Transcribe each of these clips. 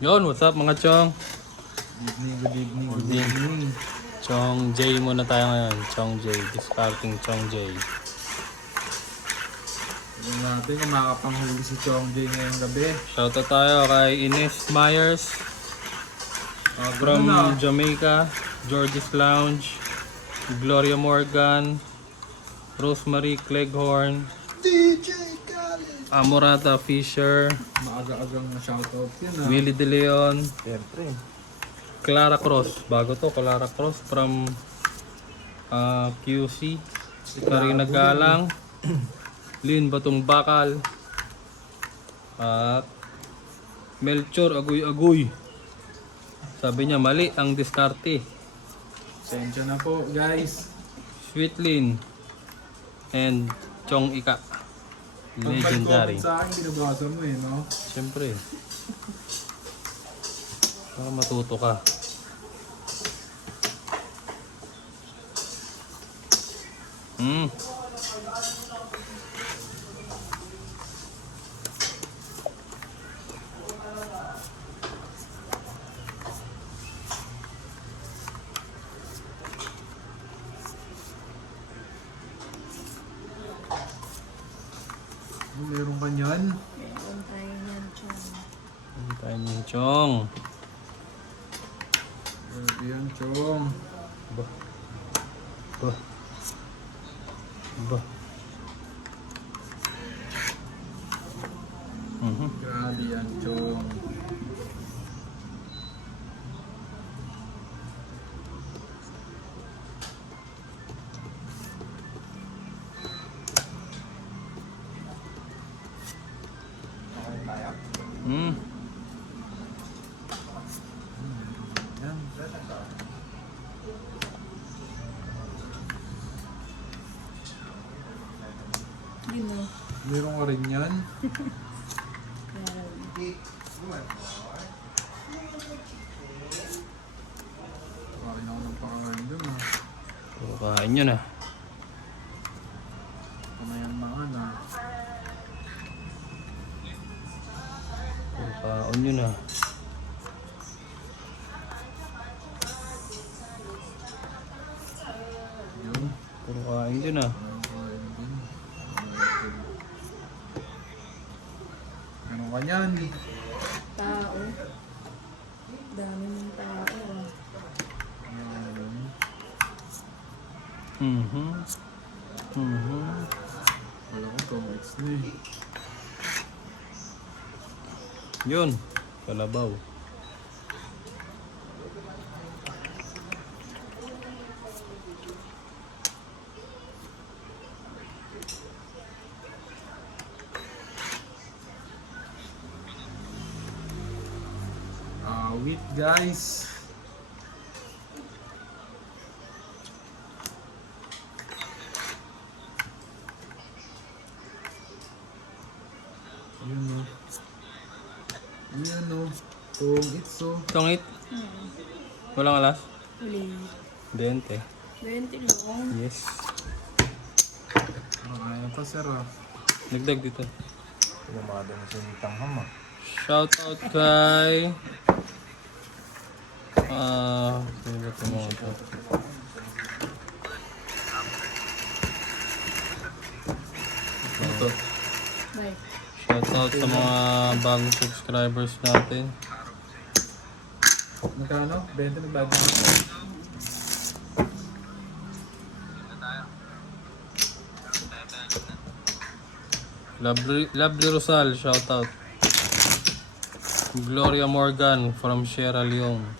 Yon, what's up mga chong? Good evening. Chong J muna tayo ngayon. Chong J, discarding Chong J. Tignan natin kung makapanghuli si Chong J ngayong gabi. Shoutout tayo kay Ines Myers from Jamaica, George's Lounge, Gloria Morgan, Rosemary Cleghorn, DJ Khaled. Amorata Fisher, Maaga-agang na shoutout yun ah. Willie De Leon, Siyempre. Clara Cross. Bago to, Clara Cross from QC. Karina Galang, Lynn Batong Bakal, at Melchor Agoy-Agoy. Sabi niya mali ang diskarte. Sensya na po guys. Sweetlyn and Chong Ika. Pag may Legendary. comment sa akin, binabasa mo eh, no? Siyempre. Para matuto ka. Meron ka niyan. Meron tayo niyan, Chong. Ano tayo niyan, Chong? Grabe yan, Chong. Ba. Ba. Ba. Grabe yan, Chong. Hmm. Yan. Yun o. Meron ka rin yan. Pakain ako ng pakain dun ah. Kain nyo na. Kamayan mga na. Kain nyo na. Yun. Puro kain nyo na. Pakain din. Meron ka niyan. Tao. Dami ng tao. Wala ko comments na eh. Yun. Kalabaw. Wait guys. Yun o. Yun o. Tong itso. Tongit. Walang alas? Uli. 20. 20 lang. Yes. Ayan pa sir ah. Dagdag dito. Lumada na siya ng tangham ah. Shout out kay sino ba ito mga ito? Ito. Bye. Shout out sa mga bagong subscribers natin. Magkano? 20 na bago. Lovely Rosal, shout out. Gloria Morgan from Sierra Leone.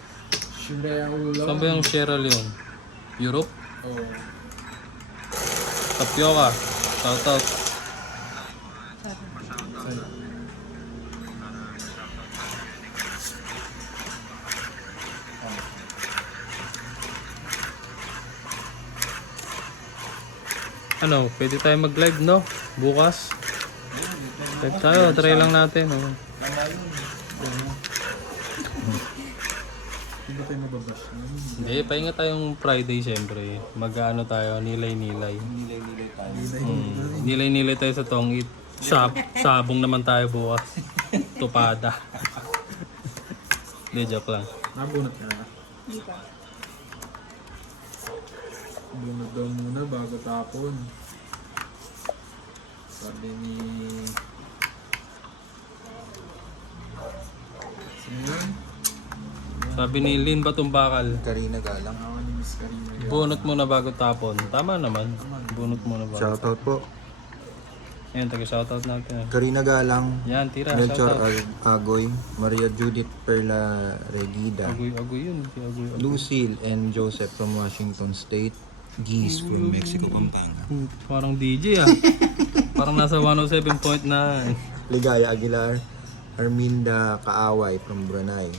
Siyempre ang ulo. Saan ba yung Sierra Leone? Europe? Oh. Tapioca, shout out. Ano, pwede tayo mag-live no? Bukas. Live tayo, try lang natin. Oh. Hindi ba tayo mababash? Hindi, pahinga tayong Friday siyempre. Mag-ano tayo, nilay-nilay. Nilay-nilay tayo. Nilay-nilay tayo sa Tongit. Sabong naman tayo bukas. Tupada. Hindi, joke lang. Nabunot ka na. Hindi pa. Bunot daw muna bago tapon. Sabi ni... Sino yun? Sabi ni Lynn Batumbakal, Karina Galang. Ako ni Miss Karina. bunot muna bago tapon. Tama naman. Bunot muna bago. Shoutout po. Ayan, taga-shoutout natin. Karina Galang, Yan, tira. Melchor Shoutout. Agoy, Maria Judith Perla Regida, Agoy-agoy yun. Agoy-agoy. Lucille and Joseph from Washington State, Geese from Mexico, Pampanga. Parang DJ ah. Parang nasa 107.9. Ligaya Aguilar, Arminda Kaaway from Brunei,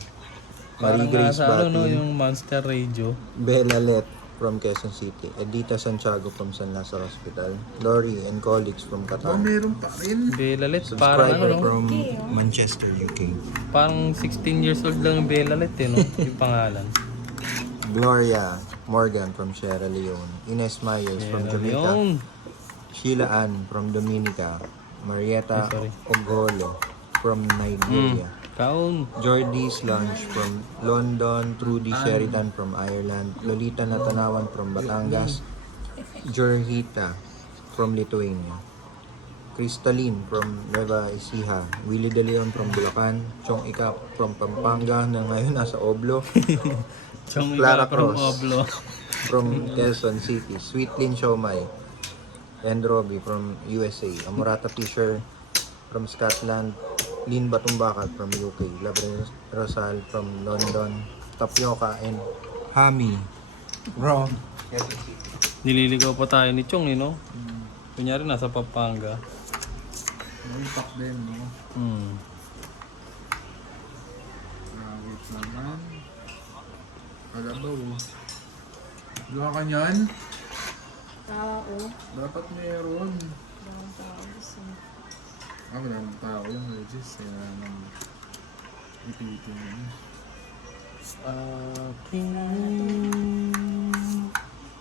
Parang Marie Grace nasa ano, no, Bati, yung Monster Radio. Bella Let from Quezon City, Edita Santiago from San Lazaro Hospital, Lori and colleagues from Oh, Qatar. meron pa rin. Belalet. Parang ano, Subscriber no? from Manchester, UK. Parang 16 years old lang yung Belalet eh, no? Yung pangalan. Gloria Morgan from Sierra Leone, Ines Myers from Jamaica, Yun. Sheila Ann from Dominica, Marietta Ay, sorry. Ogolo from Nigeria, Kaon. Jordi Slunge from London, Trudy Sheridan from Ireland, Lolita Natanawan from Batangas, Jorhita from Lithuania, Crystalline from Nueva Ecija, Willie De Leon from Bulacan, Chong Ika from Pampanga na ngayon nasa Oblo, Chong Clara Ika from Cruz. Oblo. from Quezon City, Sweetlyn Siomay, and Robbie from USA, Amorata Fisher from Scotland, Lynn Batumbakal from UK, Labre Rosal from London, Tapioca and Hami from Quezon City. Nililigaw pa tayo ni Chong eh, no? Kunyari nasa Pampanga. May pack din, no? Hmm. Wait naman. Kalabaw. Wala ka niyan? Tao. Dapat meron. Dalawang tao. Gusto. Wala nang tao yung Regis. Kaya nang ipitin mo. Aking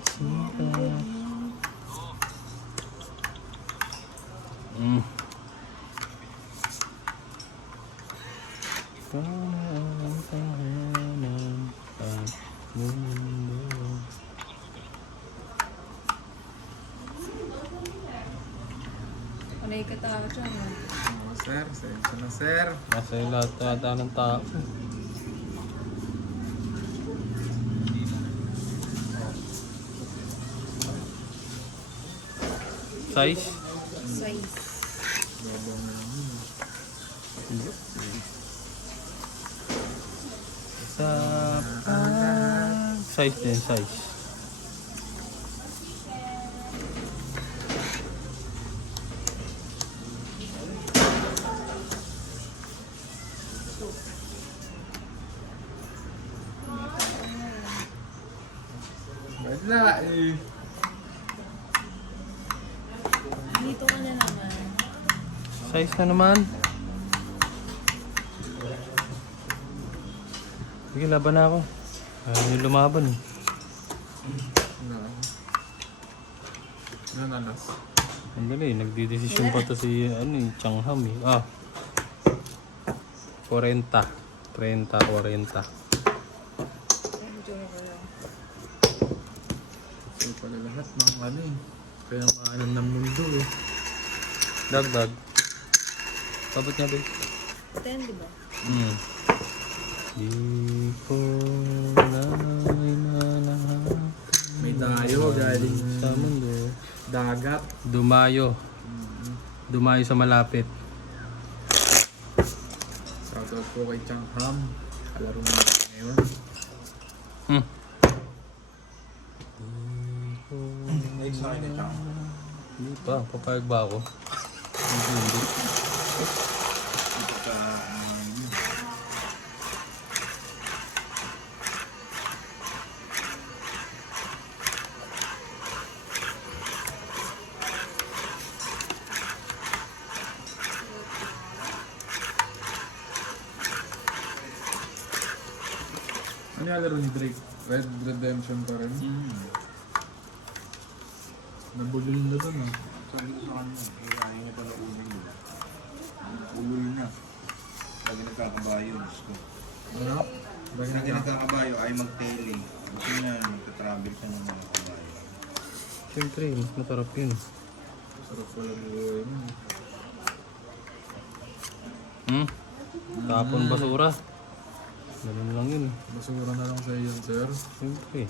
sinta. Ang tahanan at mundo. Panay ka tao dyan. Oh, sir. Sensya na, sir. Kasi lahat ata ng tao. Size? Size. Babang na lang yun. Sa size din, size. Wala eh. Dito ka na naman. Size na naman. Sige, laban na ako. Ayaw nyo lumaban eh. Wala. Yan alas. Andali, nagdidesisyon pa to si Changham eh. 40. 30, 40. Medyo ko lang. So pala lahat ng ano eh. Kaya maanan ng mundo eh. Dagdag. Sabot niya, babe. 10, di ba? Di ko na inalahat May dayo galing sa mundo. dagat. Dumayo. Dumayo sa malapit. Shoutout po kay Changham. Kalaro mo ngayon. Hmm. Next na kayo na Hindi pa. Papayag ba ako? Hindi. Ano yung laro ni Drake? Red Redemption pa rin. Nabulol na doon ah. Sabi ko sa kanya, kaya niya pala ulo nila. Ulo na. Lagi nagkakabayo, Diyos ko. Ano? Dahil Lagi nagkakabayo ay mag-tailing. Gusto niya, magta-travel siya ng mga kabayo. Siyempre, mas masarap yun. sarap pala buhay mo. Tapon basura. Ganun lang yun. Basura na lang sa iyo, sir. Siyempre.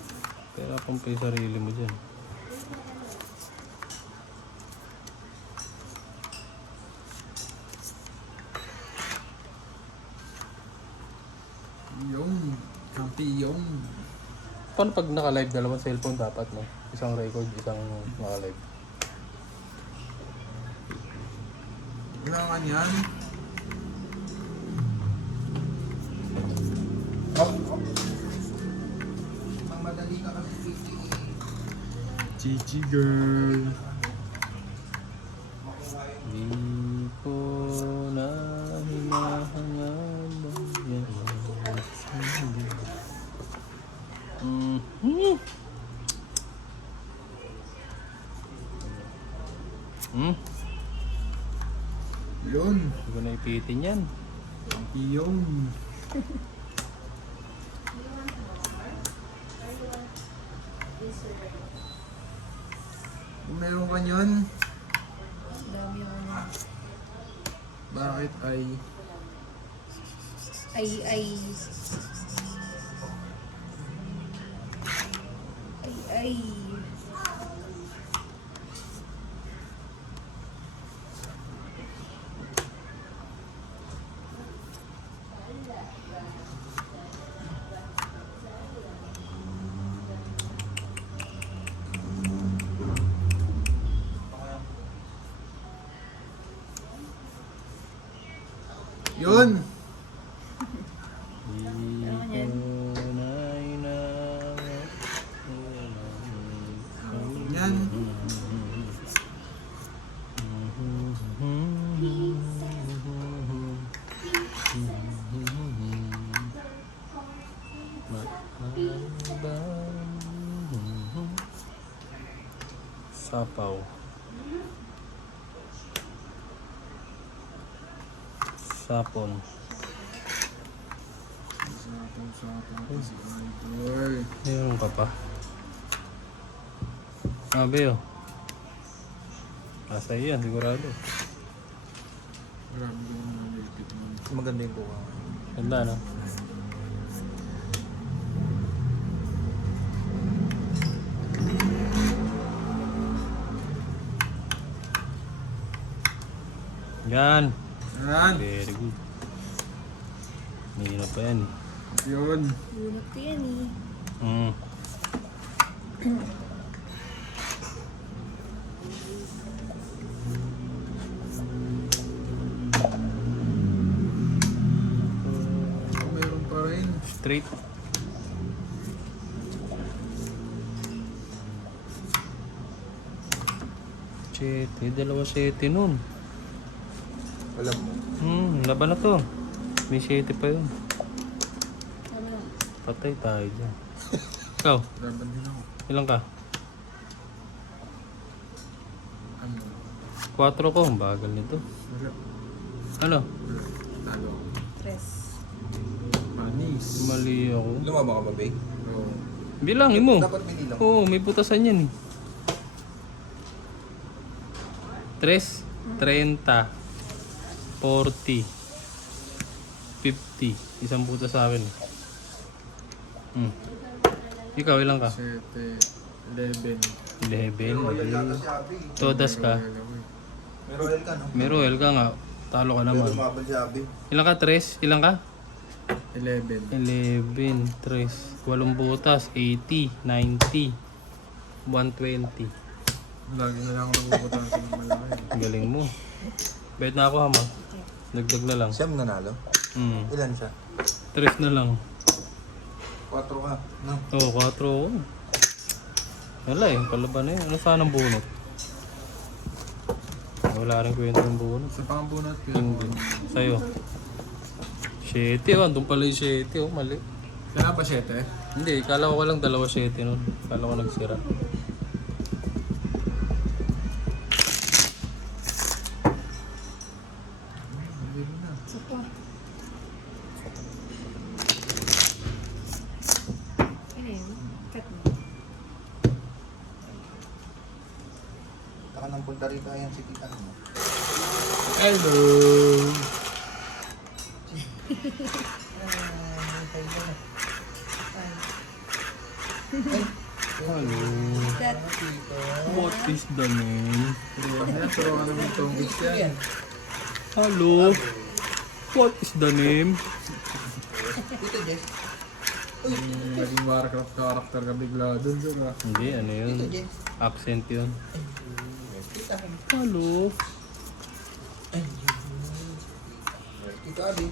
Kaya pang pa yung sarili mo dyan. Yung kampiyon. Paano pag naka-live dalawang cellphone dapat, no? Isang record, isang naka-live. Kailangan yan. Mang madali ka kasi Chichi girl. Di ko na hinahangad yan. Yun. Hindi ko na ipitin yan. Kampiyon. Kung meron ka yun, Dami ako na. bakit ay Ay. yun? Ano yan? Yan. Sapaw. Sapon. Sapang pa si Idol. Meron ka pa. Beo. Nasa iyo yan, sigurado. Marami ko naman nalipit mo. maganda yung buka. Ganda, no? Yan. Yan. Very good. Mahirap pa yan. Yun. Bunot ko yan eh. Meron pa rin. Straight. Sete, dalawa sete nun. Alam mo. Laban na to. May sete pa yun. Ano lang? Patay tayo dyan. Ikaw, Laban din ako. ilang ka? Ano? 4 ko, ang bagal nito. Wala. Ano? Wala. Talo ako. Tres. Panis. Mali ako. Lumaba ka ba, babe? Oo. Bilangin mo. Dapat binilang. Oo, may putasan yan eh. 3, 30, 40, 50. Isang puta sa akin. Ikaw, ilang ka? 7, 11. 11. Todas ka. May royal ka, no? May royal ka nga. Talo ka naman. Lumaban si Abi. Ilang ka? 3? Ilang ka? 11. 11, 3, 8 butas, 80, 90, 120. Lagi na lang ako nabubutan sa mga malaki. Galing mo. Bet na ako, hama. Dagdag na lang. Siyam nanalo. Ilan siya? 3 na lang. 4 ka. No? Oo, 4 ako. Wala eh, palaban na yun. Ano sana ang bunot? Wala rin kwento ng bunot. Sa pangambunat ko. Hindi. Sa'yo. 7 oh, andun pala yung 7 oh, mali. Kailan pa 7? Hindi, kala ko walang 2 7 nun. Kala ko nagsira. Hindi mo na. Isa pa. Punta rito ayan si tita mo. Hello! Hello. That, What is the name? Ayan, pero ano naman itong gigs yan? Hello. What is the name? Tito Jess. Naging Warcraft character ka bigla dun, sir. Hindi, ano yun? Tito Jess. Accent yun. Tita. Hello. Tito Abi.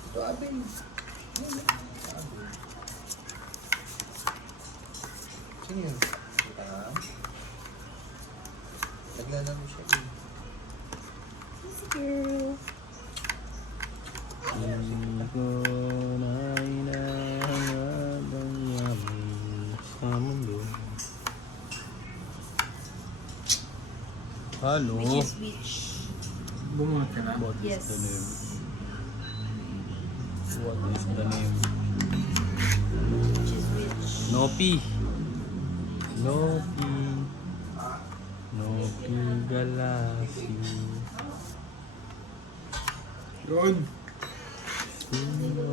Tito Abi. Sino yun? Tita nga. Naglalaro siya. girl. Hindi ko na hinahanap ang yaman sa mundo. Hello. Which is which? Bumuhat ka na? What is Yes. the name? What is the name? Which is which? Nopi. Nopi. Nopi Galaxy. Yun! Sino?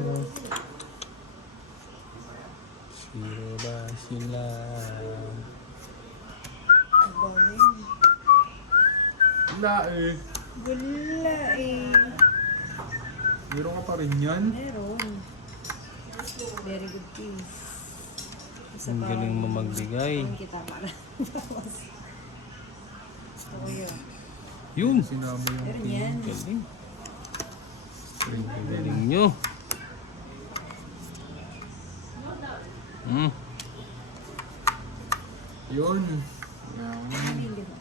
Sino ba sila? Boring. Wala eh. Wala eh. Meron ka pa rin yan? Meron. Very good case. Isa Ang pa- galing mo magbigay. Ang kita para. Gusto ko yun. Yun! Sinama yung Meron yan. Galing. Ang galing nyo. Yun. Yan. Nabili mo.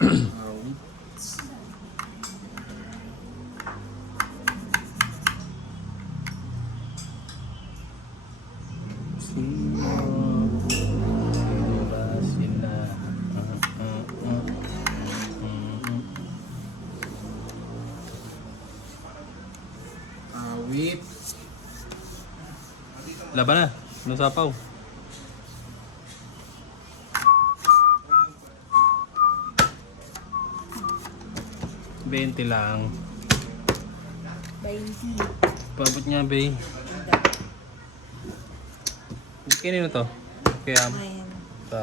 Awit. Sino? Sino ba sila? Awit. Laban na. Anong sapaw? $20 lang. 20. Pabot niya, bay. Kanino to? Kaya Ayan. sa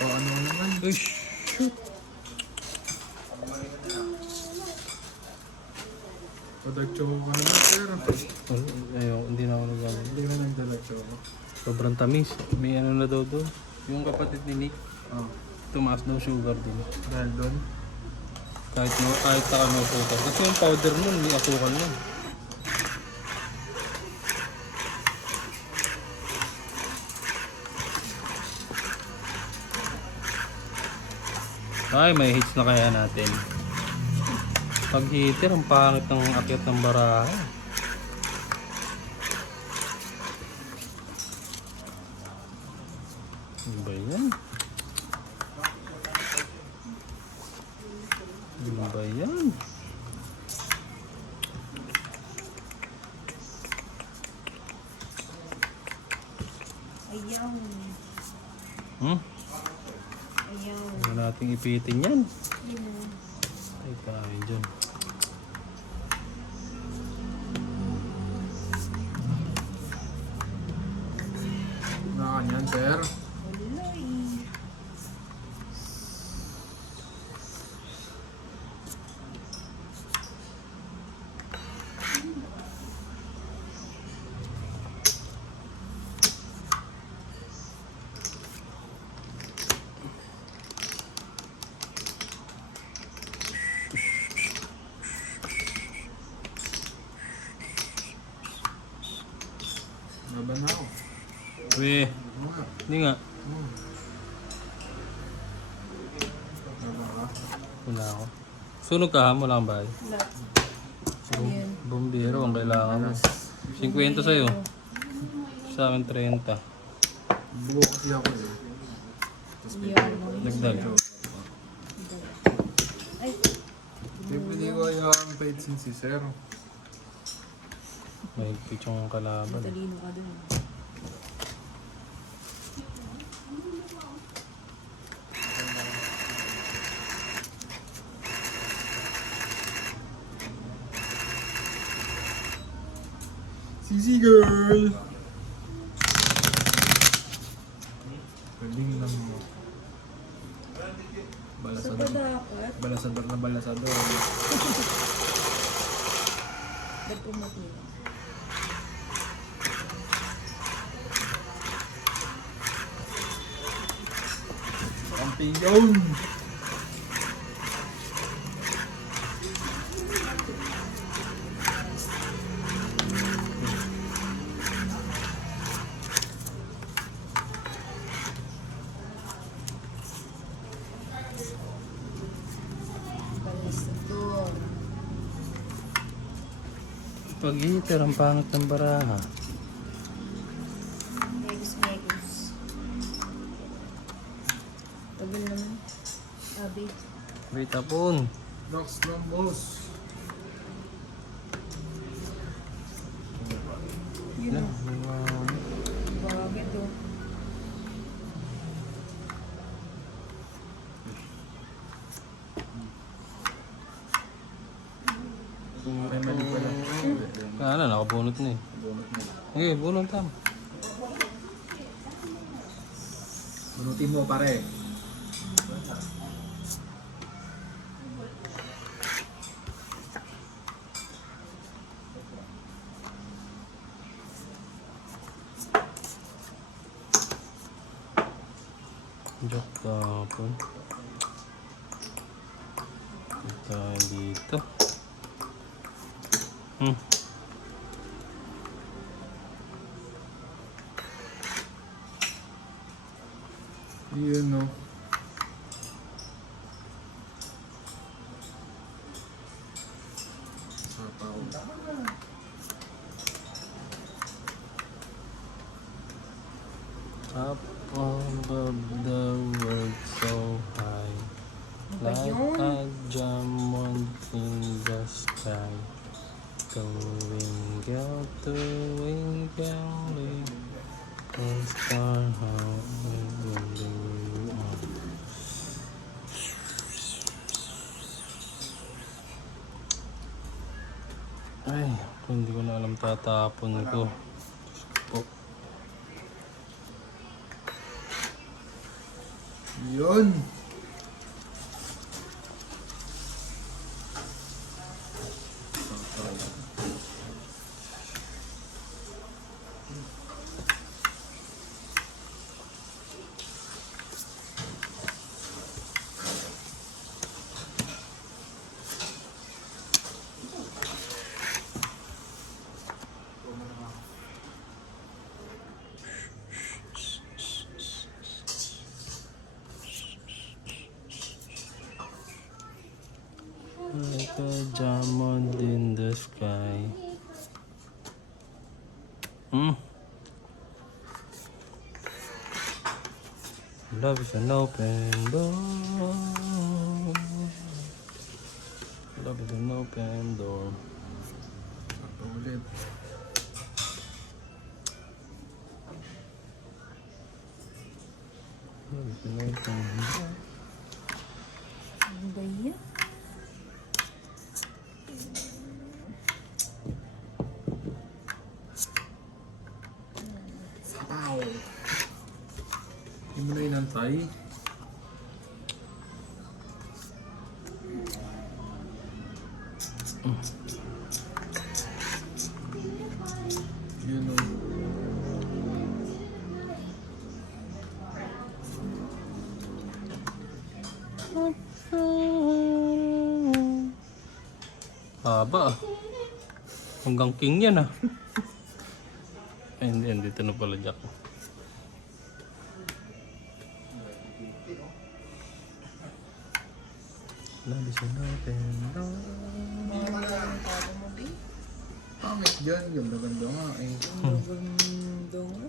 O ano naman? Ush! Padag-choco ka naman, sir. Ayaw, hindi na ako nagagawa. Hindi ka na nagdalag-choco. Sobrang tamis. May ano na daw doon. Yung kapatid ni Nick, Oh. tumaas daw sugar din. Dahil doon. Kahit saka no sugar. Kasi yung powder nun, may asukal nun. Ay, may hits na kaya natin. Pag heater, ang pangit ng akyat ng baraha. Ano ba yan? Ano ba yan? Ayaw. Hmm? Ayaw. Huwag nating ipitin yan. Ayaw. Ay, kain dyan. Nakakanyan, sir. Wala eh. Laban na ako. Uy, Ano nga? hindi nga. Laban ka? Wala ako. Sunog ka ha, wala kang bahay. Wala. Ayun. Bumbiro, ang kailangan mo. 50 sa'yo. Sa akin 30. Buo kasi ako eh. Tapos may Yan. Nagdag. Ay. Hindi ko yung pedsin si Sir. May pichong kalaban. Matalino ka dun. Sisi girl! Galing lang mo. Sa Balasador. dapat, Balasador na balasador. ba't pumatino? Kampiyon! Balasador. Pag-hitter, ang pangit ng baraha. Megos. Tagal naman. Sabi. Wait, tapon. Nox Lombos. Yun o. Bakit o? Ay, mali pala. Ano, nakabunot na eh. Bunot mo. Okay, bunot tam. Bunutin mo pare. Joke tapon. Ito dito. Yun no. Sapaw. Up above the world so high, Ano ba like yun? a diamond in the sky. Twinkle, twinkle, little star, how wonderful you are. Ay, hindi ko na alam tatapon ko. Oh. Yun. Like a diamond in the sky. Love is an open door. Love is an open door. Sakto ulit. Love is an open door. Ano ba yan? Sapaw. Hindi mo na inantay. Yun o. Haba ah. Hanggang king yan ah. Ay, hindi, dito na pala jack. Love is an open door. Ano ba yung tao mo, babe? Pangit dyan. Ganda-ganda nga eh. Ang ganda nga.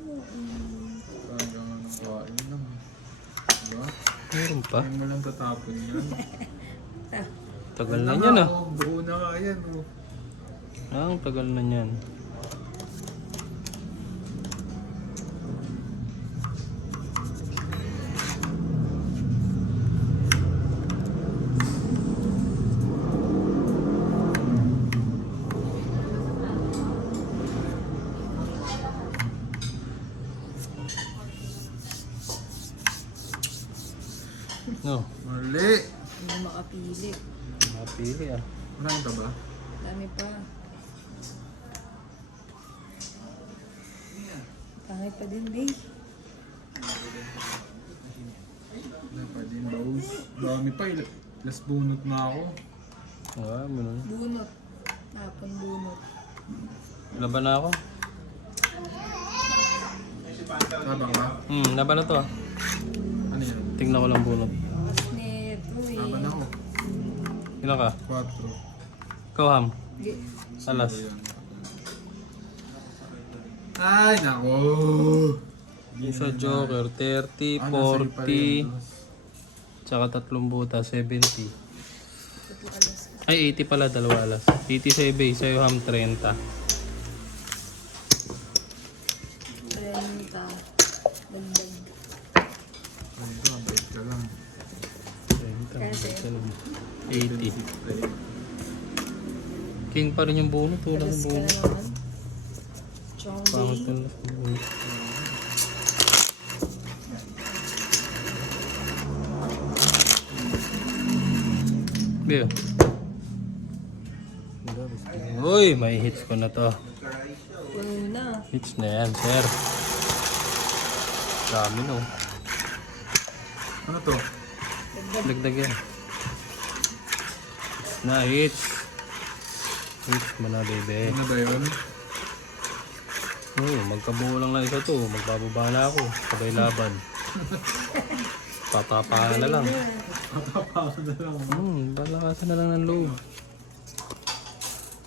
Talaga nga nakain lang. Diba? Meron pa? Hindi mo lang tatapon yan. tagal na yan ah. Buo na nga yan. Oh. Ang tagal na yan. No, Mali. Hindi makapili. mapili ah. Marami ka ba? Dami pa. Pangit pa din, babe. Wala pa din. Baus. Dami pa. Last bunot na ako. Wala mo nun. Bunot. Tapon bunot. Laban na ako. Tabang ba? Laban na to ah. Ano yan? Tingnan ko lang bunot. Bakas neto eh. Taban ako. Ilan ka? 4. Ikaw ham. Di- Alas. Ay, nako. Isa Joker, 30, 40, tsaka 3 buta, 70. Tatlo alas. Ay, 80 pala, 2 alas. 80 sa iba, sa'yo ham 30. 30. Dagdag. Ay, bait ka lang. 30, 80. King pa rin yung bunot, walang Alas ka bunot. na naman. Chong Pangit babe. yung bunot. Biyo. Uy, may hits ko na to. Puno na. Hits na yan, sir. Dami no. Ano to? Dagdag yan. Hits na, hits. Hits mo na, baby. Ano ba yun? Magkabuo lang na isa to. Magbababa na ako. Sabay laban. Papapahan na lang. Matapakan na lang. Balakasan na lang ng loob.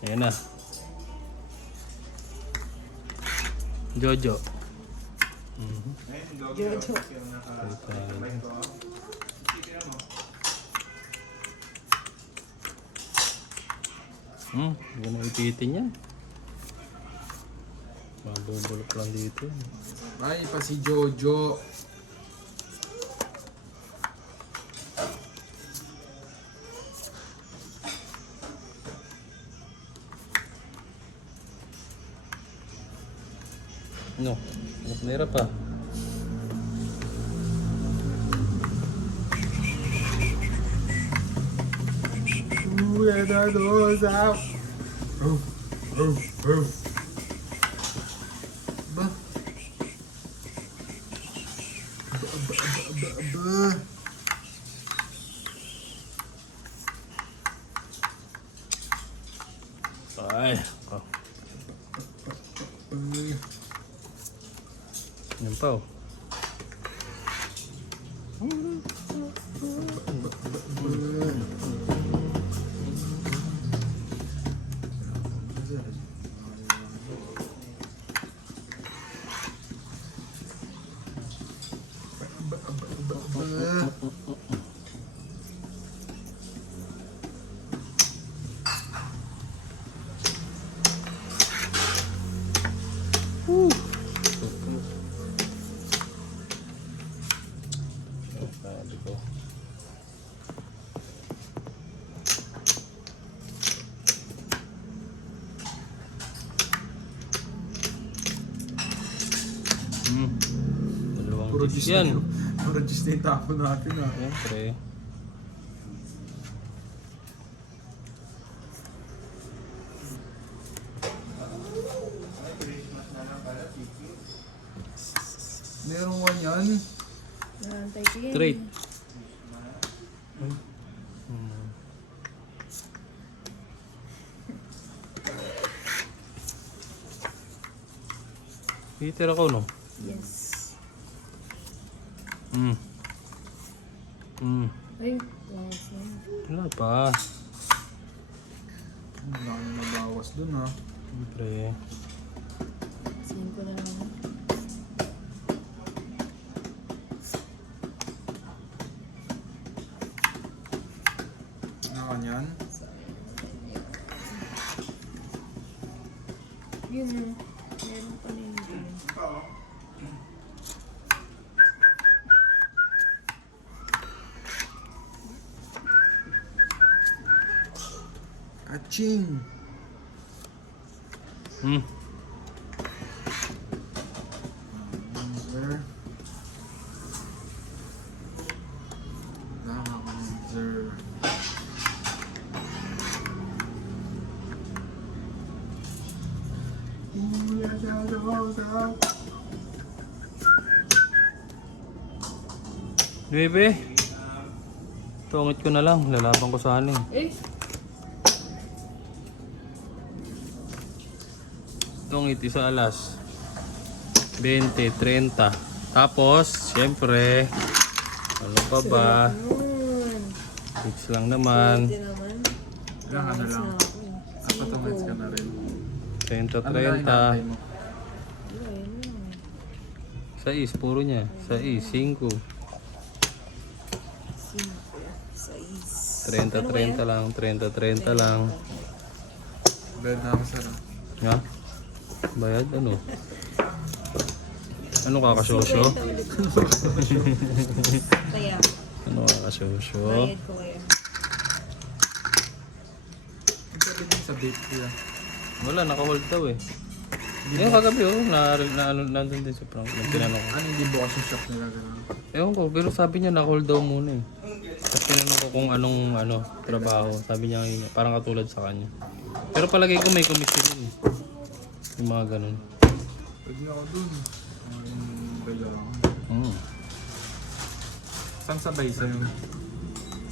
Ayan na. Jojo. Jojo. Hindi na ipitin yan. Mabubulok lang dito. Ay, pa si Jojo. No, nira pa. Let the doors out. Oh, oh, oh. Ba? Ba? Ay, oh. Yan pa oh. Sabi ko. Dalawang Puro dish gis yan. na. Puro gis na yung tapo natin ah. Siyempre. Meron nga yan. Nantay ko yan. Straight. Peter ako no? Yes. Ay, last na. Wala pa. Ang laki na nabawas dun ah. Siyempre. 5 na naman. Ano ka niyan? Yun, meron pa rin yun. Aching! Hmm. Sir. Sir. Bebe. Tungit ko na lang. Lalaban ko sa aning. Eh, Tungit isa alas. 20, 30. Tapos, syempre, ano pa ba? yun. Mix lang naman. Pwede naman. Ilang ano lang? Na ako eh. Apat ang hits ka na rin. 30, Ano na inatay 30. mo? Ayun yun. 6, puro niya. 6, 5. 30, 30 lang. 30, 30 lang. Bed na ako sir. Nga? Bayad ano? Ano kakasosyo? Kaya, Ano kakasosyo? bayad ko kaya. Ang sabi din sa date ko yan. Wala, naka-hold daw eh. Ngayon kagabi oh, nandun din sa prank. Tinanong ko. Ano hindi bukas yung shop nila gano'n? Ewan ko, pero sabi niya naka-hold daw muna eh. Tapos tinanong ko kung anong trabaho. Sabi niya parang katulad sa kanya. Pero palagay ko may commission yun eh. Yung mga ganun. Pwede ako dun. Kailangan. Hmm. Saan sabay sa'yo?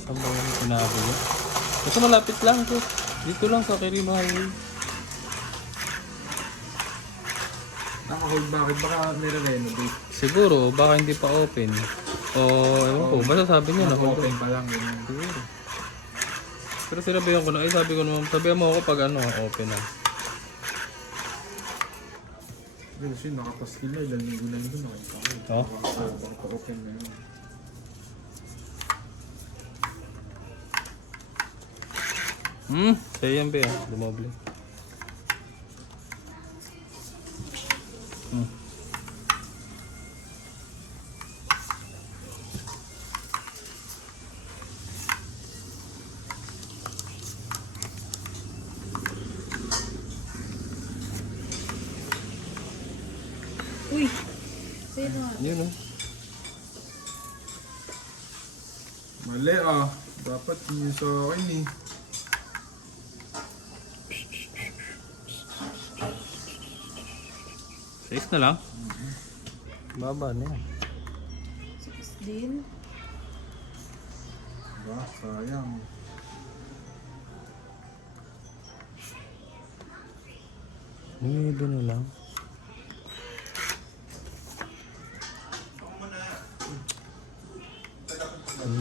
Saan ba yung sinabi niya? Basta malapit lang to. Dito lang sa Quirino Highway. Naka-hold bakit? Baka nire-renovate. Siguro, baka hindi pa open. O, ewan ko. Basta sabi niya na-hold Open daw. pa lang yun. Siguro. Pero sinabihan ko na, sabi ko naman, sabihan mo ako pag open na. Kasi nakapaskil na. Ilan linggo na yun doon. Nakita ko. Oh? Baka open na yun. Sa'yo yan, be. Dumoble. Uy! Sino nga? Yun oh. Mali ah. Dapat yun sa akin eh. Safe na lang. Baba na yan. 6 din. Diba? Sayang. Maybe na lang.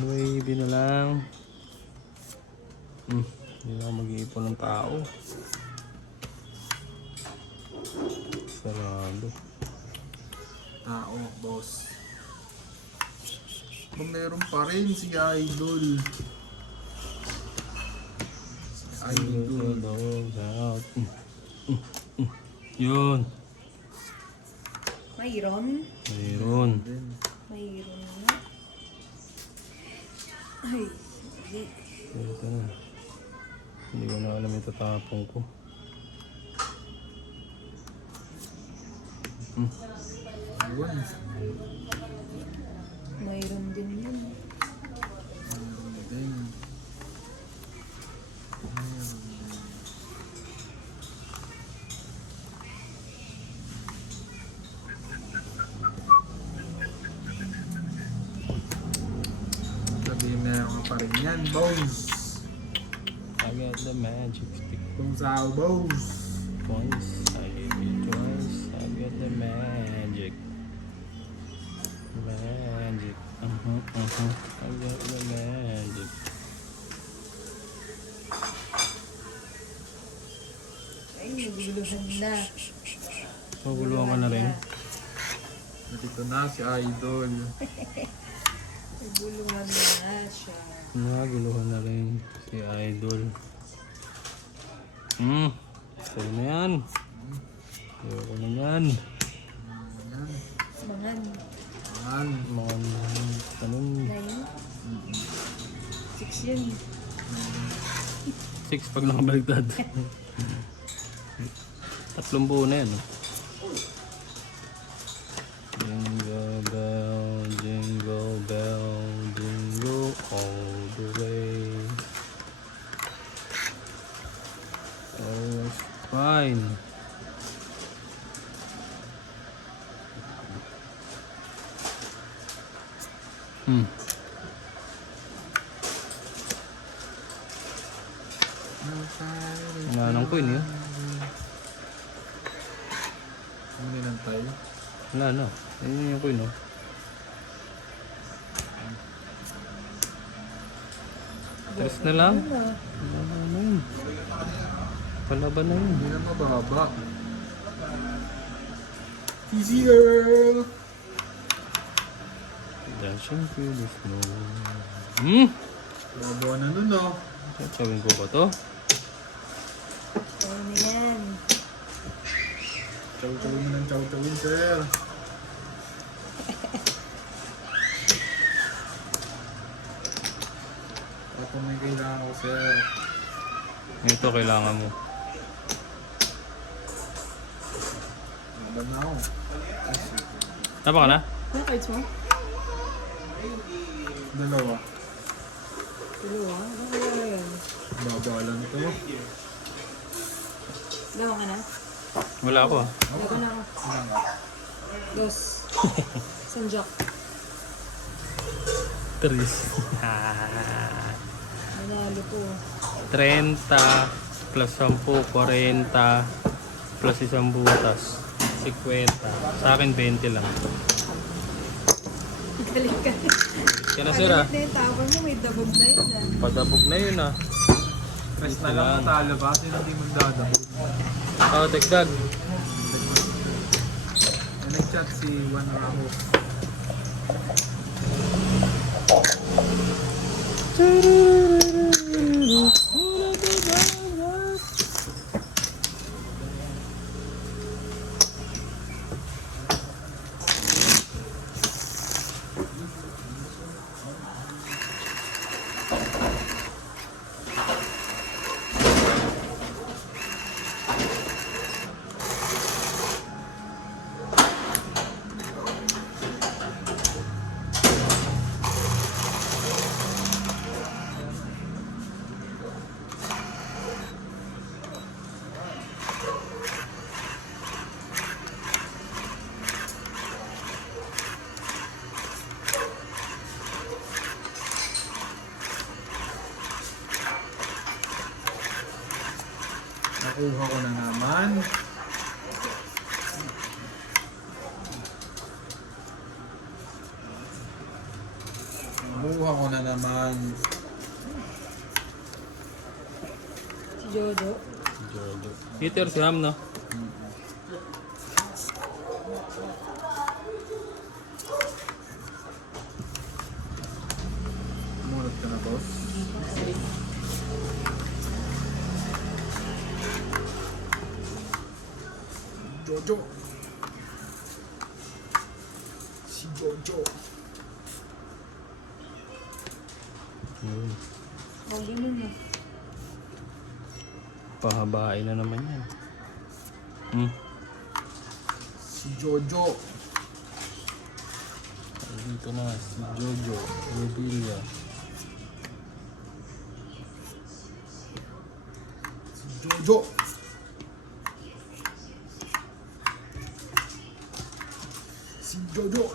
Maybe na lang. Hindi na ako mag-iipon ng tao. Sarado. Tao, boss. Meron pa rin si Idol. Si Idol. Dogs out. Yun. Mayroon? Mayroon. Mayroon na. Ay, hindi. Ito na. Hindi ko na alam yung tatapong ko. Ayun. Mayroon din yun. Meron din. Sabihin meron ka pa rin yan, boss. I got the magic stick. Kung sa boss. Once, I gave you twice. I got the magic. Magic. I got the magic. Ay, naguluhan na. Maguluhan ka na rin. Nandito na si Idol. Naguluhan na siya. Naguluhan na rin si Idol. Sa'yo na yan. Ayoko na yan. Yan. Mangan. Yan. Mga anong 9. 6 yun. 6 pag nakabaliktad. 3 buo na yan. Jingle bell, jingle bell, jingle all the way. Oh, it's fine. Nanang ko yun yun. Ano lang tayo? Wala na. Ayun yung ko yun. Tres na lang. Palaban na yun. Palaban na yun. Hindi na mababa. Easy girl! Dancing through the snow. Babawa na nun oh. Sabihin ko ba to? Ano na yan? Chow-chowin mo ng chow-chowin, sir. Ako may kailangan ko, sir. Ito kailangan mo. Laban na ako. Tapa ka na? Ano cards mo? Dalawa. Dalawa? Ano kaya yan? Babalan to. Gawa ka na? Wala ako. Gawa na ako. Ilan ka? Dos. Sanjak. Tris. Manalo po. 30 plus 10, 40 plus isang butas. 50. Sa akin 20 lang. Galing ka. Kaya na sir ah. Pagalit na yung tapon mo, may dabog na yun ah. Padabog na yun ah. Press na lang matalo ba? Sino hindi magdadabog? Oh, tekdag. Nag-chat si Juan Ramos. Nakuha ko na naman. Nakuha ko na naman. Si Jojo. Jojo. Peter si Ham no? Munod ka na, boss. Jojo. Si Jojo. Huwag mo na. Pahabain na naman yan. Si Jojo. Dito na si Jojo. Rubilla. Si Jojo. Si Jojo.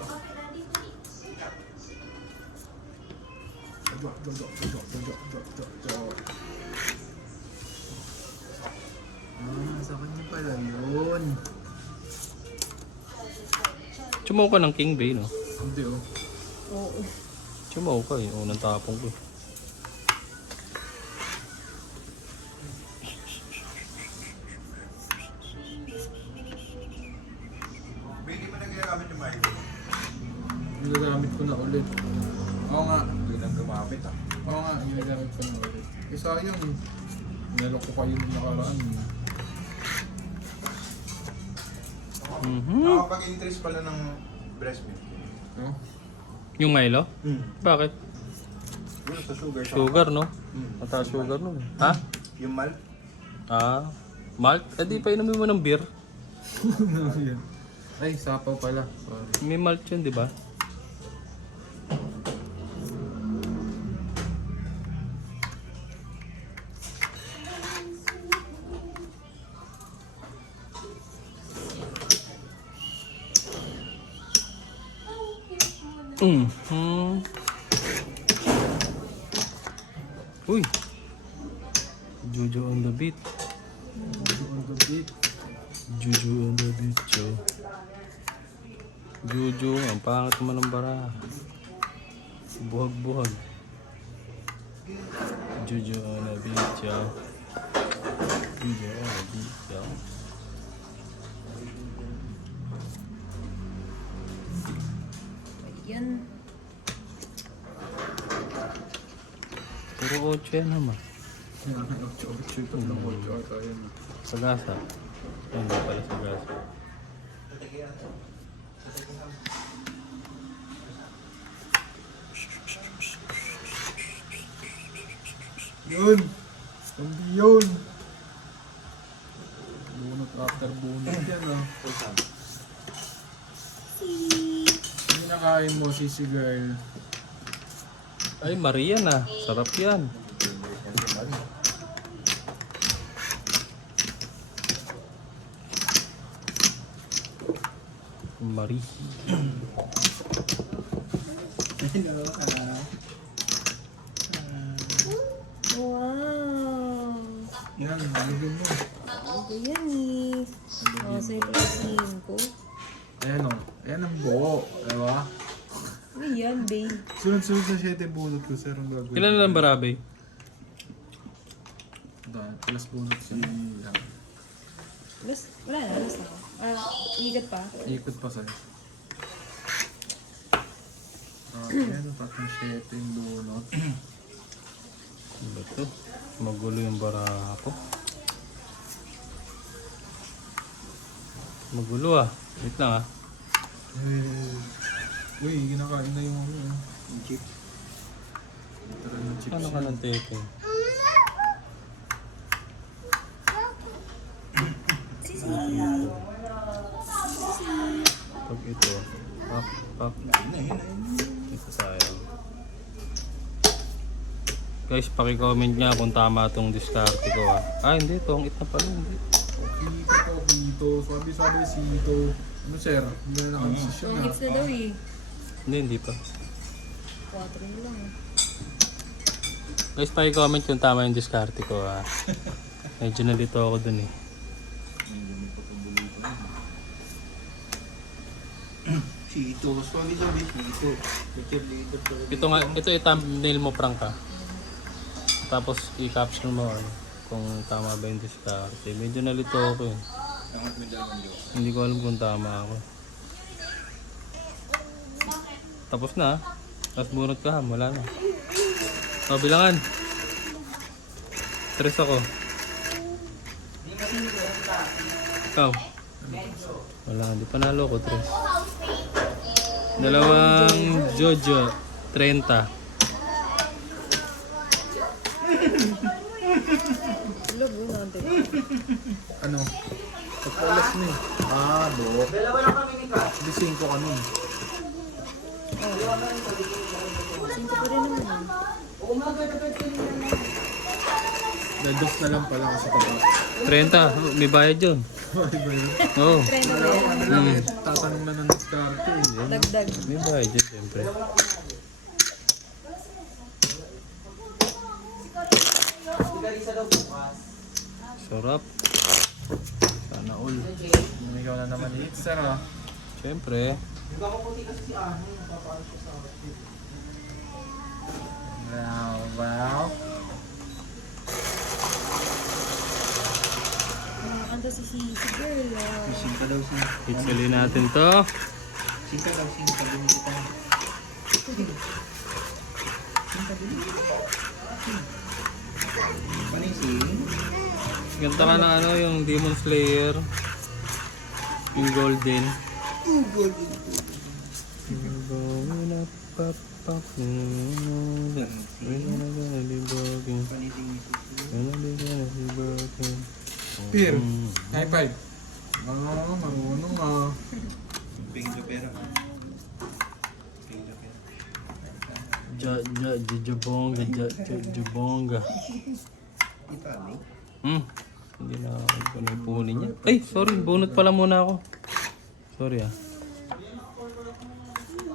Jojo. Sa kanya pala yun. Chumaw ka ng King Bay no? Hindi oh. Oo. Chumaw ka eh. Unang tapong ko. Ginagamit ko na ulit. Oo nga. Hindi lang gumamit ah. Oo nga, ginagamit ko na ulit. Eh sayang eh. Nalok ko kayo nung nakaraan eh. Mhm. Nakakapag-increase pala ng breast milk. No? Yung Milo? Bakit? Yun, sa sugar. Sugar, no? Mm. Mataas sugar, no? Ha? Yung malt. Ah, malt? Eh di pa inumin mo ng beer. Yan. Ay, sapaw pala. Sorry. May malt yun, di ba? Mhm. Uy. Jojo on the beat. Juju on the beat, yo. Juju, ang pangit naman ng bara. Buhag-buhag. Juju on the beat, yo. Juju on the beat, yo. Yan. Pero 8 yan naman. Ito lang ko. Ito yun. Sagasa. Hindi pala sagasa. Yun! Hindi yun! Bunot after bunot yan ah. Hindi nakain mo, sisi girl. Ay, Maria na. Sarap yan. Marie. Wow. Yan, nalagyan mo. Ito yan eh. Sa'yo pagkasin ko. Ayan o. Ayan ang buo. Diba? Ano yan, babe? Sunod-sunod sa 7 bunot ko, sir. Ang gagawin. Ilan lang barabe? Dahil, plus bunot si... Last, wala na, last ako. Igat pa. Ikot pa sa'yo. Ayan, tatlong 7 yung bunot. Ano ba ito? Magulo yung baraha ko. Magulo ah. Wait lang ah. Uy, kinakain na yung chip. Tara ng chips. Ano ka ng tete? Pag ito, pak. Ito tayo. Guys, paki-comment nga kung tama tong diskarte ko ah. Ah, hindi. Tong it na pala. Hindi. Kito. Sabi si Ito. Ano sir? Hindi na nakadesisyon na. Hits na daw eh. Hindi pa. 4 na lang. Guys, paki-comment kung tama yung diskarte ko ah. Medyo nalito ako dun eh. Chito. Sorry, Chito. Picture later. Ito nga, ito i-thumbnail mo prank ka. Tapos i-caption mo ano, kung tama ba yung diskarte. Medyo nalito ako eh. Hindi ko alam kung tama ako. Tapos na. Tapos bunot ka, wala na. O, bilangan. 3 ako. Ikaw. Wala, hindi pa nalo ko 3. Dalawang Jojo, 30. Log mo natin. Ano? Pagkalas na eh. Ah, do. Dalawa lang kami ni Kat. Bising ko ka nun. Singko pa rin naman yun. Dados na lang pala kasi kapag. 30, may bayad yun. Oo. Try na ba yan? Tatanong na ng diskarte eh. Dagdag. May bayad yun, siyempre. Sarap. Sana all. Ikaw na naman eh. Sir ah. Siyempre. Wow. Kanta si girl. Singka daw, singka. Pitsali natin to. Singka daw, singka. Bumili kita. Panising. Ganta ka na ano, yung Demon Slayer. Yung golden. Golden. Peer, high five. Marunong ah. Pingin pera. Jabonga. Itali. Hindi na ako na ipunin niya. Ay, sorry. Bunot pala muna ako. Sorry ah.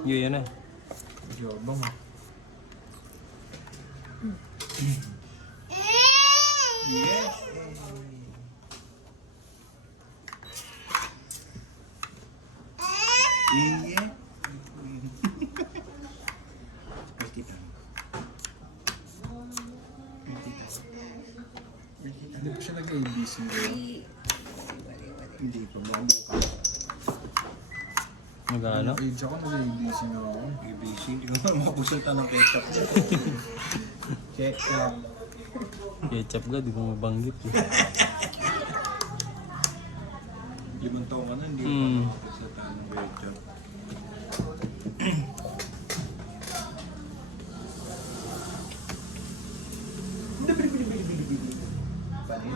Yan na. Yabang ah. Yes. Iya. Hindi pa siya nag-ABC ngayon. Hindi pa mabuka. Magano? Age ako, nag-ABC na ako. ABC, hindi ko naman makapusulta ng ketchup. Ketchup. Ketchup ka, di ko mabanggit eh. 5 taon ka na, hindi Hmm. ko makapusulta ng ketchup.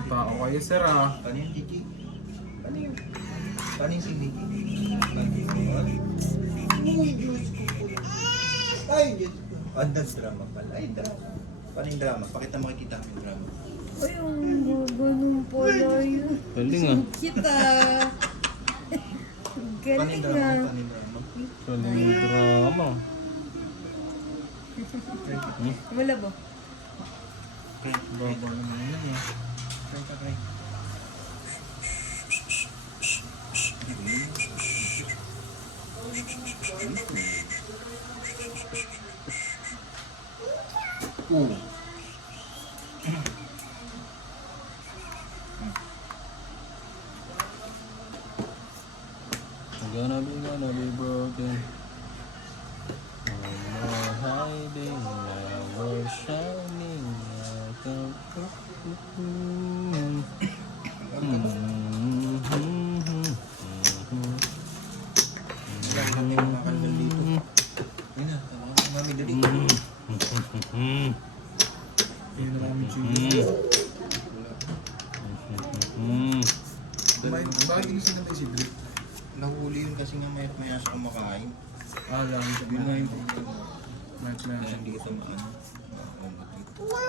Tao kayo, sir ah. Paano yung Gigi? Paano yung? Paano yung si Gigi? Paano yung? Ay, Diyos ko. Ang drama pala. Ay, drama. Paano yung drama? Pakita makikita mo yung drama. Ay, ang ganun pala yun. Galing ah. Kita. Paano yung Galing drama? ah. Paano yung drama? Galing yung drama. Wala ba? Baba naman yun ah. Try. Gonna be broken. No more hiding, now we're shining like a Wala kami makakaldal dito. Ayun na, tama ka mami dali. Yun na namin chili. Bakit hindi sinabay si Drip? Nahuli yun kasi nga maya siya kumakain. Ah, lang siya. Yun nga yung problema. Maya Kaya siya. hindi kita maano.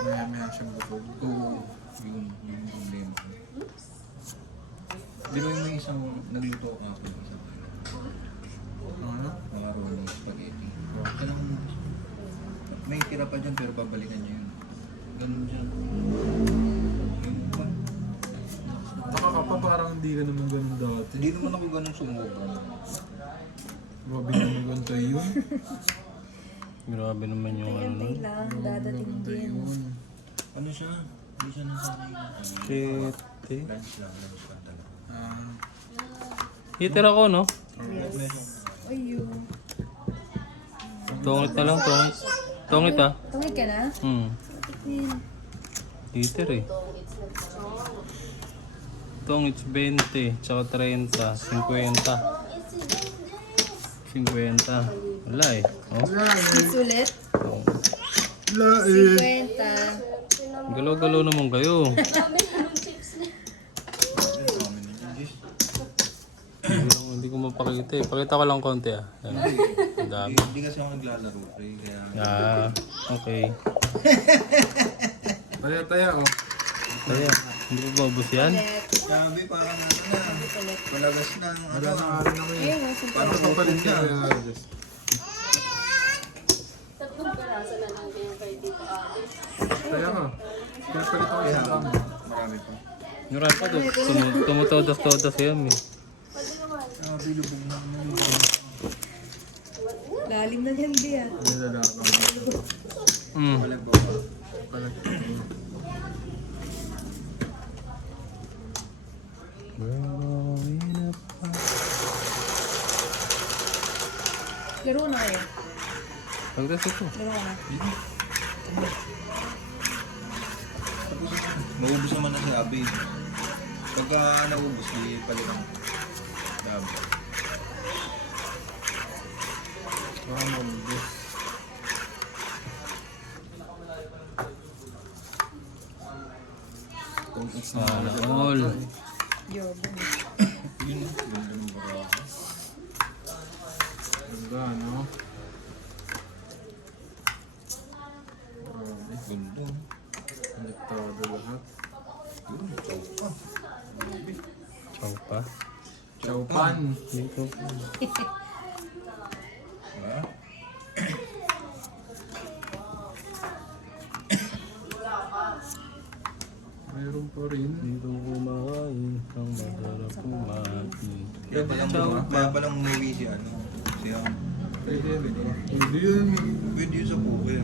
Maya siya bukod. Oo, yun yung problema ko. Pero yung may isang nagluto ka ako ng isang Ano? macaroni spaghetti. Ito lang may tira pa dyan pero babalikan niya yun. Ganun dyan. Yun ba? Baka ka pa parang hindi ka naman ganun dati. Hindi naman ako ganun sumobra. Grabe naman gantay yun. Grabe naman yung ano. Hintay lang. Dadating din. Ano siya? Hindi siya nasanay na. Shit eh. Lunch lang talaga. Ah, Hitter ako no? Yes. Ayun. Tungit na lang, tungit. Tungit ah. Tungit ka na? Tikmin. Hitter eh. Tungit 20, tsaka 30, 50. 50. Wala eh. Oh. Sulit. lain. 50. Galaw-galaw naman kayo. Hindi ko mapakita eh. Pakita ko lang konti ah. Ayan. Ang dami. Hindi kasi ako naglalaro, pre. Kaya Ah, okay. Taya oh. Kaya, hindi ko babos yan. sabi parang ano na. Palagas na ang Wala na nga rin ako eh. Ayun, nasa Paano Ano pa palit na? ka kaya Alex? Taya ka. Pinapalit ako Kaya sa dami. marami pa. Nuran pa to. Tumutodas-todas yan eh. Bilubog na. Lalim na yan, di ah. Nilalakang. Walang baba. Palit. Laro na kayo. Pagdas ito. Laro na. Maubos naman na si Abi. Pagka naubos, palitan. Double. Parang malubos. Kung it's na Sana all. Jordan. Yun, ganda ng barakas. Ganda, no? Grabe. Ganda. Konektado lahat. Yun, chow pa. Chow pa. Chowpan. Dito. Diba? Mayroon pa rin. Dito kumakain ang masarap kumain. Kaya palang umuwi si ano. Siya. Pwede yan, ito. Pwede yan. Pwede yun sa buhay.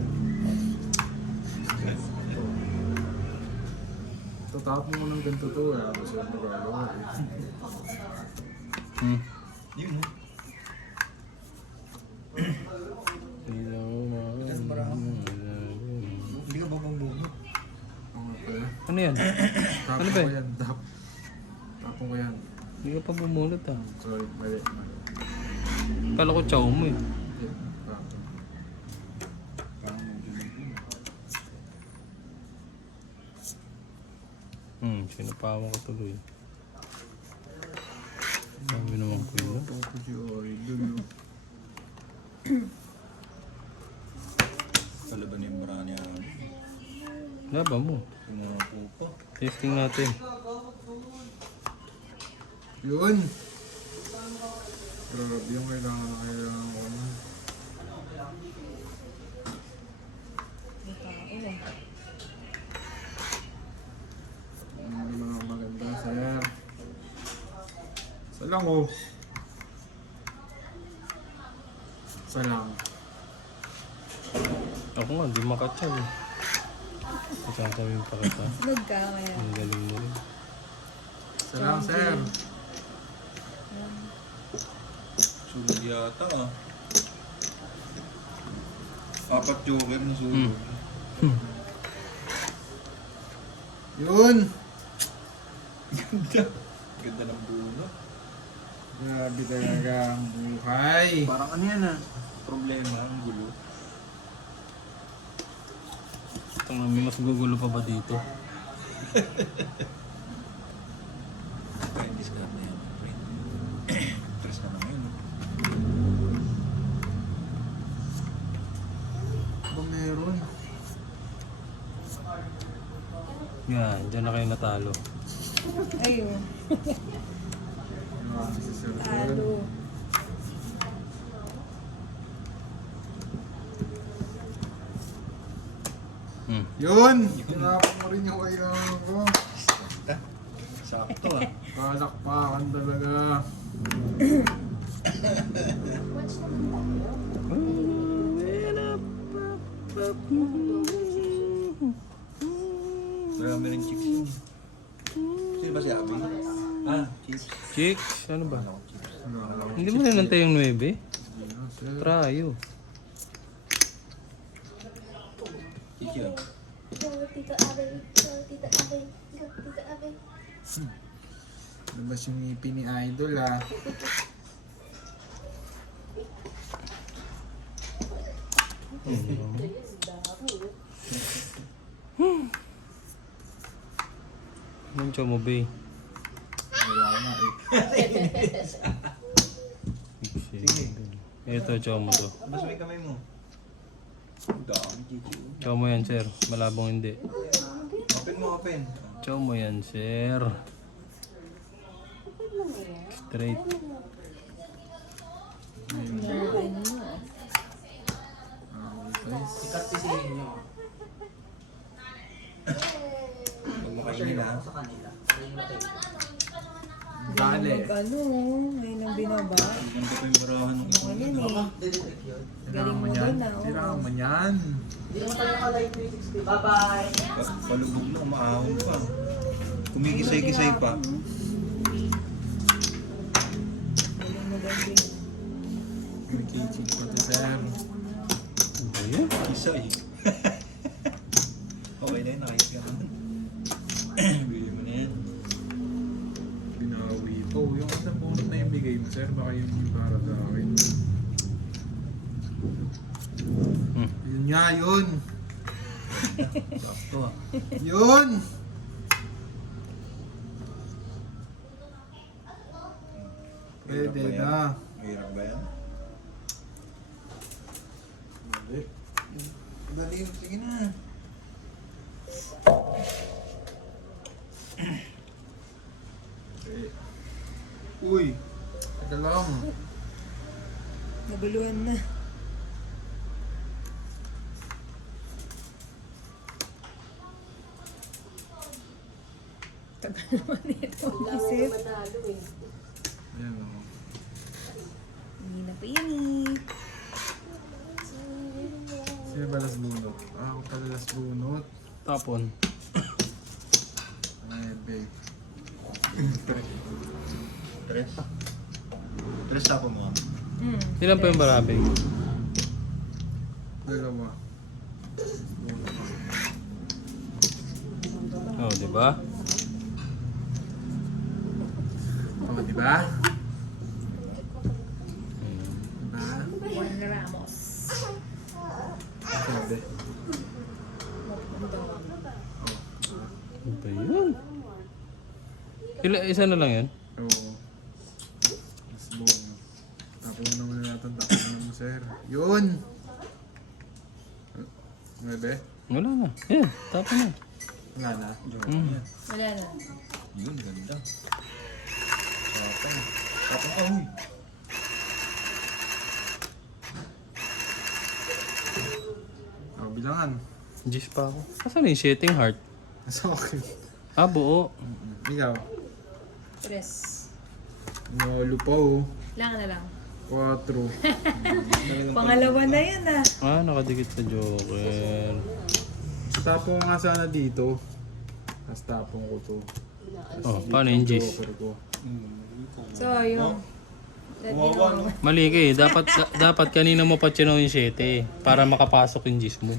Tatapon mo ng ganito to eh. Kasi ang magagawa eh. Yun, no? Dito kumakain. Hindi ka ba pambunod? Okay. Ano yan? Tapon Ano ba ko eh? yan. Tapon ko yan. Hindi ka pa bumunot ah. Sorry, mali. Kala ko chow mo eh. Hindi, tapon. Sinapawa ko tuloy. Sabi naman ko yun. Tapos si Ori dun, no? Kalaban yung bara niya. Laba mo. Pumupo pa. Testing natin. Yun! Grabe yung kailangan ko na. Ang mga maganda, sir. Isa lang, oh. Isa lang. Ako nga, di makatsaw eh. Sasabihin pa kita. Sunod ka kaya. Ang galing mo rin. Isa lang, sir. Sulod yata ah. 4 joker na sulod. Yun! Ganda ng bulo. Grabe talaga ang buhay. Parang ano yan ah. Problema, ang gulo. Ito nga, may mas gugulo pa ba dito? Kaya discard na yan. Stress na naman yun. Ba meron? Yan, dyan na kayo natalo. Ayun. Grabe si sir. Talo. Yun! Tinapon mo rin yung kailangan ko. Sakto ah. Palakpakan talaga. Marami rin chips yun. Sino ba si Abby? Ah, chips. Chicks, ano ba? Chips. Hindi mo na nantay yung 9? Hindi na, sir. Trayo. Chips yun. Tita Abel. Tita Abel. Tita Abel. Labas yung ngipin ni Idol, ah. Anong chow mo, Bay? Wala na, eh. Ito, chow mo to. Mas may kamay mo. Dami chichi. Chow mo yan, sir. Malabong hindi. Open mo, open. Chow mo yan, sir. Straight. Huwag mo kainin ha. Dali. Ano, ngayon ang binaba. Ganda pa yung barahan ng isa. Ano eh. Kailangan mo yan. Kailangan mo yan. Palubog na, umaahon pa. Kumigisay-gisay pa. Nag-kitchen pa to, sir. Ayan. Kisay. Okay na yun, nakayos ka naman. Bili mo na yan. Binawi. Oh, yung isang bonus na yung bigay Sir, baka yun yung para sa akin. Yun nga, yun. Sakto ah. Yun! Pwede na. Mahirap ba yan? Dali. Dali, sige na. Uy! Teka lang. Naguluhan na. Tagal naman ito. Isip. Ayan o. Hindi na pa yan eh. Sino ba las bunot? Ako pala las bunot. Tapon. Ay, babe. Tres tapo mo. Ilan pa yung barabe? Dalawa. Oh, di ba? O, di ba? Diba? Juan Ramos. Pwede. Ano ba yun? Isa na lang yan? Oo. Las bunot. Tapo mo naman natin. Tapo mo naman, sir. Yun! Bebe? Wala na. Yan, tapon na. Wala na. Wala na. Yun, ganda. Tapang. Tapang ka, huy. Bilangan. Gis pa ako. Asan yung shitting heart? Nasa akin. Ah, buo. Ikaw. Tres. No, lupaw. Lang na lang. 4. Pangalawa na yan ah. Ah, nakadikit sa joker. Tapong nga sana dito. Tapos tapong ko to. Oh, paano yung gis? Joker ko. So, yung... Mali ka eh. Dapat kanina mo pa chinaw yung 7 para makapasok yung gis mo.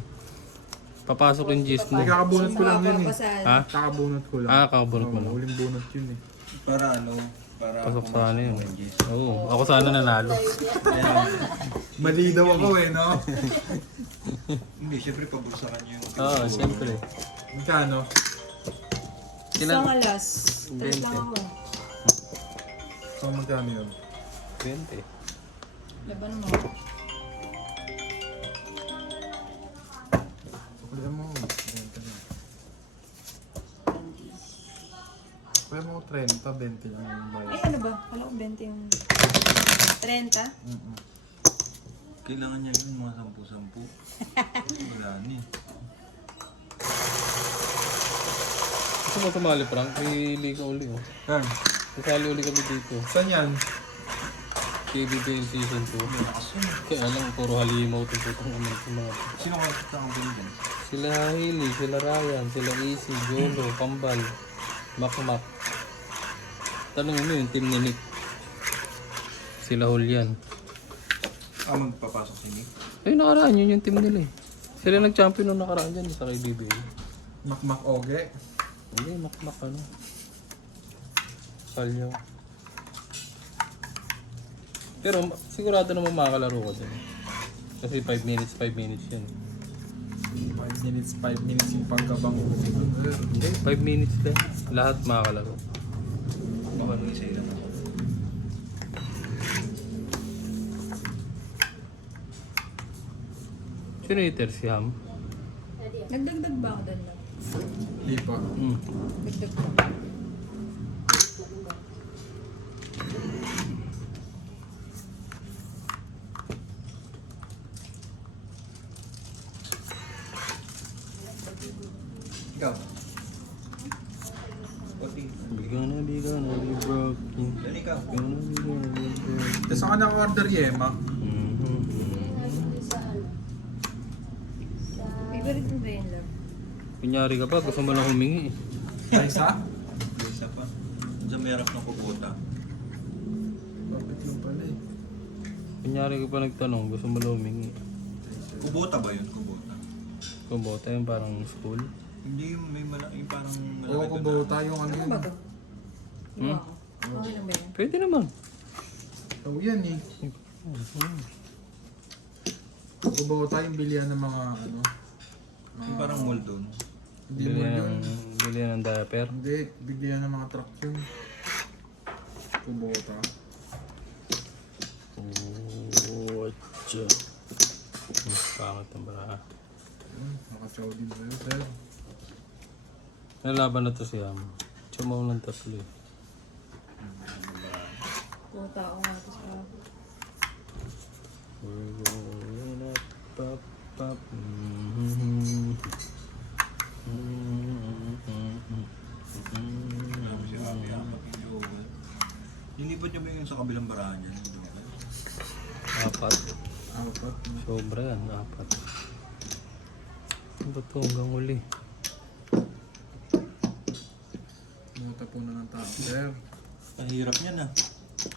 Papasok yung gis mo. Hindi, kakabunot ko lang yun eh. Ha? Kakabunot ko lang. Ah, kakabunot mo Oo, lang. huling bunot yun eh. Para ano? Para Pasok sana yun. Oo, ako sana nanalo. Mali daw ako eh, no? Hindi, syempre pabursakan yung... Oo, siyempre. Magkano? Isang alas. Tres 20. lang ako. So, magkano yun? 20. Laban mo. Kuya mo. 20 na. Kuya mo 30, 20 lang yung Ay, bayad. ano ba? Kala ko 20 yung... 30? Kailangan niya yun mga 10-10. Wala ni. Gusto mo sumali, Frank? Pili ka uli. Oh. Yan. Sasali uli kami dito. Saan yan? KBBL Season 2. Kaya lang, puro halimaw itong putong naman sa mga. Sino ka kita ang bilhin? Sila Hailey, sila Ryan, sila Easy, Jolo, Pambal, Makmak. Tanongin mo yung team ni Nick. Sila Julian. Ah, magpapasok si Nick? Ay, nakaraan yun yung team nila eh. Sila nag-champion nung nakaraan dyan sa KBBL. Makmak Oge. Hindi, Makmak ano. Salyo. Pero sigurado naman makakalaro ka dyan. Kasi 5 minutes yan. 5 minutes yung pagkabang ko. 5 minutes lang. Lahat makakalaro. Baka nung isa ilang ako. Sino iter si Ham? Nagdagdag ba ako doon lang? Hindi pa. Dagdag ba? Ikaw? Pati. Bigana, be broken. Yan ikaw. Gonna be broken. Tapos ako na-order Yema. Favorite mo ba yun, love? Kunyari ka pa, gusto mo lang humingi eh. Ay, isa? May isa pa. Diyan may harap ng kubota. Bakit yung pala eh? Kunyari ka pa nagtanong, gusto mo lang humingi. Kubota ba yun? Kubota. Kumbota yung parang school. Hindi yung may malaki parang Oo, kubota yung ano Ano yun. ba to? Iwa ako. Okay lang ba yun? Pwede naman. Oh, yan eh. Kubawa tayong bilihan ng mga ano. Yung parang mall doon. Hindi mo yun. Bili ng diaper. Hindi, bilihan ng mga truck yun. Kubawa ta. Oh, atcha. Pangit ang bara. Nakasaw din ba yun, sir? Nalaban na to si Am. Chumaw ng tatlo eh. Puro tao nga ito sa... We're going up, up, up. Nilipad niyo ba yung sa kabilang barahan niya? Apat. Apat. Sobra yan, apat. Ano ba ito hanggang uli? Muta po na ng tao, sir. Ang hirap niya na.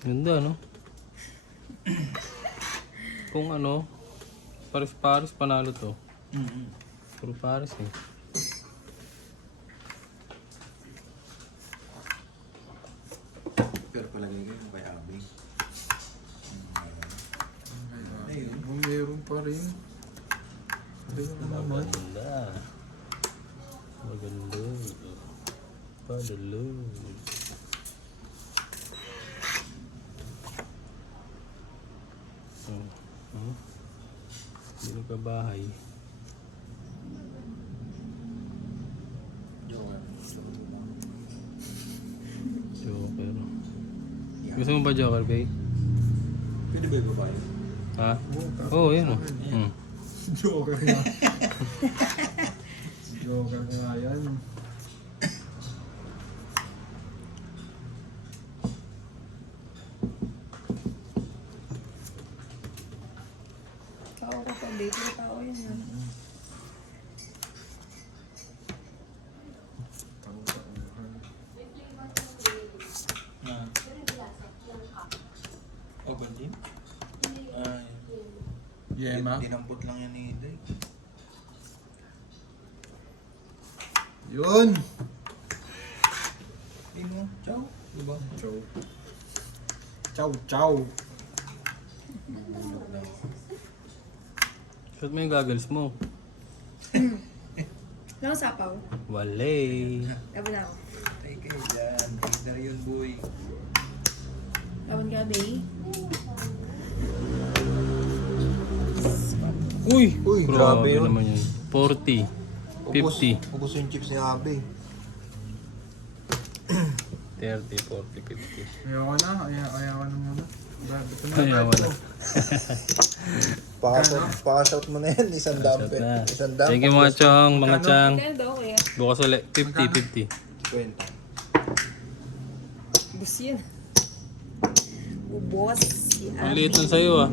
Ganda, no? Kung ano, pares-pares panalo to. Puro pares eh. Pero palagay kayo kay Abby. Ayun. Oh, meron pa rin. Ayun naman. Maganda. Maganda. Padalo. Hindi ka bahay. Joker. Gusto mo ba Joker, Bay? Pwede ba yung babae? Ha? Oo, yun o. Joker nga. Joker nga yan. Tao ko pa, babe. Puro tao yun yun. Oh, bandin? Ay. Yema. Dinampot lang yan ni Day. Yun. Ino, ciao. Diba? Chow. Chow, chow. Shot mo yung goggles mo. Lang sapaw. Wale. Laban na ako. Ay kayo dyan. Tinder yun, boy. Laban ka, babe. Uy! Uy, grabe yun. naman yun. 40. 50. Ubus yung chips ni Abby. 30, 40, 50. Ayaw ka na. Ayaw ka na muna. Ito na. Ayaw na. Pakashout mo na yan. Isang dampe. Na. Isang dampe. Thank you mga chong, mga chang. Kaya daw, kaya. Bukas ulit. 50, 50. Kwenta. Bus yun. Ubos. Si Ang liit lang sa'yo ah.